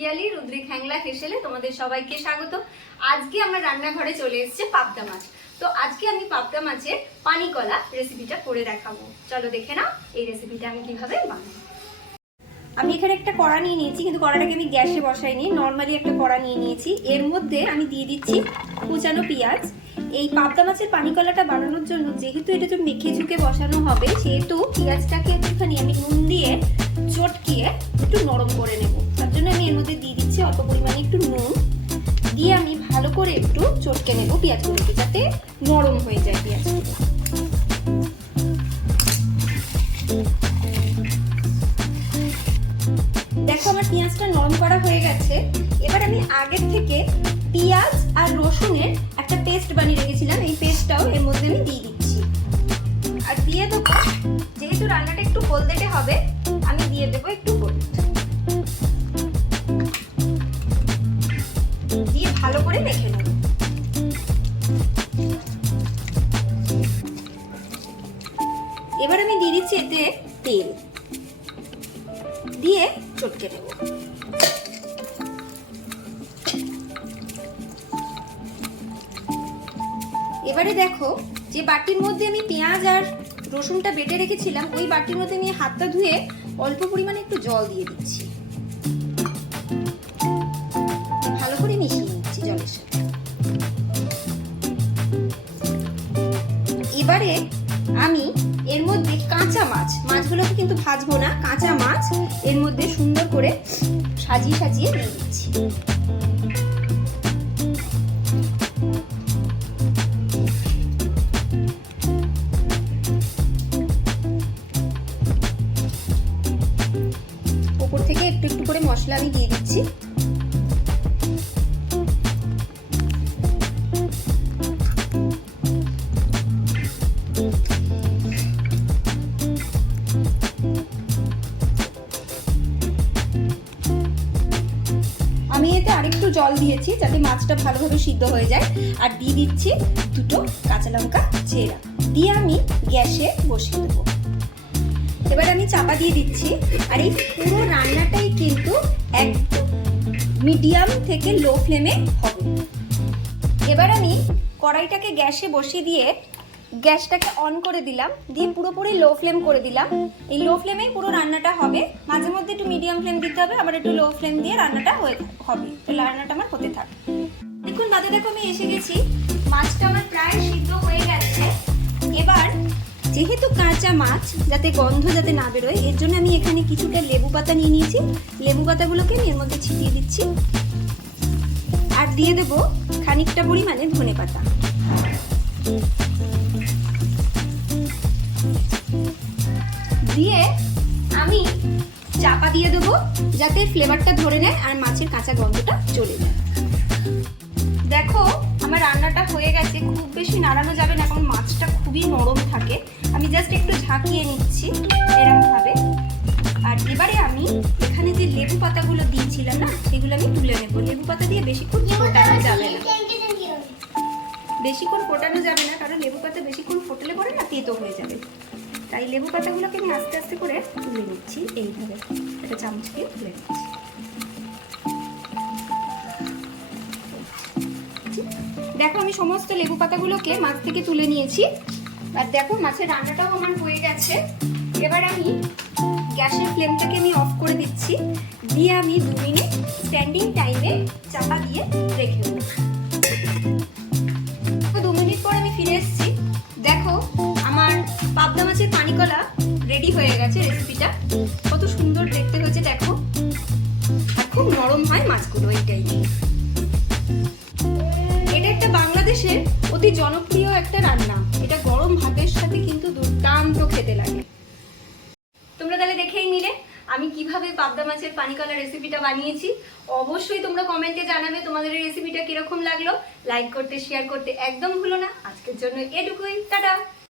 মুদ্রিক হ্যাংলা হেসেলে তোমাদের সবাইকে স্বাগত। আজকে আমার রান্নাঘরে চলে এসেছে পাবদা মাছ। তো আজকে আমি পাবদা মাছের পানি কলা রেসিপিটা করে দেখাবো। চলো দেখে নাও এই রেসিপিটা আমি কীভাবে বানাই আমি এখানে একটা কড়া নিয়ে নিয়েছি, কিন্তু কড়াটাকে আমি গ্যাসে বসাই বসাইনি। নর্মালি একটা কড়া নিয়ে নিয়েছি। এর মধ্যে আমি দিয়ে দিচ্ছি কুচানো পেঁয়াজ। এই পাবদা মাছের পানিকলাটা বানানোর জন্য যেহেতু এটা তো মেখে ঝুঁকে বসানো হবে, সেহেতু পেঁয়াজটাকে একটুখানি আমি নুন দিয়ে চটকিয়ে একটু নরম করে নেব। এর মধ্যে দিয়ে দিচ্ছি অল্প পরিমাণে একটু নুন। দিয়ে আমি ভালো করে একটু চটকে নেব পেঁয়াজগুলোকে যাতে নরম হয়ে যায় পেঁয়াজগুলো। দেখো আমার পেঁয়াজটা নরম করা হয়ে গেছে। এবার আমি আগের থেকে পেঁয়াজ আর রসুনের একটা পেস্ট বানিয়ে রেখেছিলাম। এই পেস্টটাও এর মধ্যে আমি দিয়ে দিচ্ছি। আর দিয়ে দেবো, যেহেতু রান্নাটা একটু হলদেটে হবে এবার আমি দিয়ে দিচ্ছি এতে তেল। দিয়ে চটকে নেব। এবারে দেখো, যে বাটির মধ্যে আমি পেঁয়াজ আর রসুনটা বেটে রেখেছিলাম, ওই বাটির মধ্যে আমি হাতটা ধুয়ে অল্প পরিমাণে একটু জল দিয়ে দিচ্ছি। ভালো করে মিশিয়ে নিচ্ছি জলের সাথে। এবারে আমি এর মধ্যে কাঁচা মাছ, মাছগুলোকে কিন্তু ভাজবো না, কাঁচা মাছ এর মধ্যে সুন্দর করে সাজিয়ে সাজিয়ে দিয়ে দিচ্ছি। উপর থেকে একটু একটু করে মশলা আমি দিয়ে দিচ্ছি। আমি এতে আরেকটু জল দিয়েছি যাতে মাছটা ভালোভাবে সিদ্ধ হয়ে যায়। আর দিয়ে দিচ্ছি দুটো কাঁচা লঙ্কা ছেঁড়া দিয়ে আমি গ্যাসে বসিয়ে দেবো। এবার আমি চাপা দিয়ে দিচ্ছি। আর এই পুরো রান্নাটাই কিন্তু এক মিডিয়াম থেকে লো ফ্লেমে হবে। এবার আমি কড়াইটাকে গ্যাসে বসিয়ে দিয়ে গ্যাসটাকে অন করে দিলাম, দিয়ে পুরোপুরি লো ফ্লেম করে দিলাম। এই লো ফ্লেমেই পুরো রান্নাটা হবে। মাঝে মধ্যে একটু মিডিয়াম ফ্লেম দিতে হবে, আবার একটু লো ফ্লেম দিয়ে রান্নাটা হয়ে হবে। তো রান্নাটা আমার হতে থাকে। দেখুন বাদে দেখো, আমি এসে গেছি। মাছটা আমার প্রায় সিদ্ধ হয়ে গেছে। এবার, যেহেতু কাঁচা মাছ, যাতে গন্ধ যাতে না বেরোয়, এর জন্য আমি এখানে কিছুটা লেবু পাতা নিয়ে নিয়েছি। লেবু পাতাগুলোকে আমি এর মধ্যে ছিটিয়ে দিচ্ছি। আর দিয়ে দেবো খানিকটা পরিমাণে ধনে পাতা। দিয়ে আমি চাপা দিয়ে দেবো যাতে ফ্লেভারটা ধরে নেয় আর মাছের কাঁচা গন্ধটা চলে যায়। দেখো আমার রান্নাটা হয়ে গেছে খুব বেশি নাড়ানো যাবে না কারণ মাছটা খুবই নরম থাকে। আমি জাস্ট একটু ঝাঁকিয়ে নিচ্ছি এরকম ভাবে আর এবারে আমি এখানে যে লেবু পাতাগুলো দিয়েছিলাম না সেগুলো আমি তুলে নেব। লেবু পাতা দিয়ে বেশিক্ষণ ফোটানো যাবে না। বেশিক্ষণ ফোটানো যাবে না কারণ লেবু পাতা বেশিক্ষণ ফোটালে পরে না তেতো হয়ে যাবে। তাই লেবু পাতাগুলোকে আমি আস্তে আস্তে করে তুলে নিচ্ছি। এইভাবে একটা চামচ দিয়ে তুলে নিচ্ছি। দেখো, আমি সমস্ত লেবু পাতাগুলোকে মাছ থেকে তুলে নিয়েছি। আর দেখো, মাছের রান্নাটাও আমার হয়ে গেছে। এবার আমি গ্যাসের ফ্লেমটাকে আমি অফ করে দিচ্ছি। দিয়ে আমি দু মিনিট স্ট্যান্ডিং টাইমে চাপা দিয়ে রেখে দেবো। দু মিনিট পর আমি ফিরে এসেছি। দেখো পাবদা মাছের পানিকলা রেডি হয়ে গেছে রেসিপিটা কত সুন্দর দেখতে হয়েছে, দেখো। খুব নরম হয় মাছগুলো এইটাই। এটা একটা বাংলাদেশের অতি জনপ্রিয় একটা রান্না। এটা গরম ভাতের সাথে কিন্তু দুর্দান্ত খেতে লাগে। তোমরা তাহলে দেখেই নিলে। আমি কীভাবে পাবদা মাছের পানিকলা রেসিপিটা বানিয়েছি, অবশ্যই তোমরা কমেন্টে জানাবে তোমাদের এই রেসিপিটা কীরকম লাগল। লাইক করতে শেয়ার করতে একদম ভুলো না। আজকের জন্য এটুকুই। টাটা!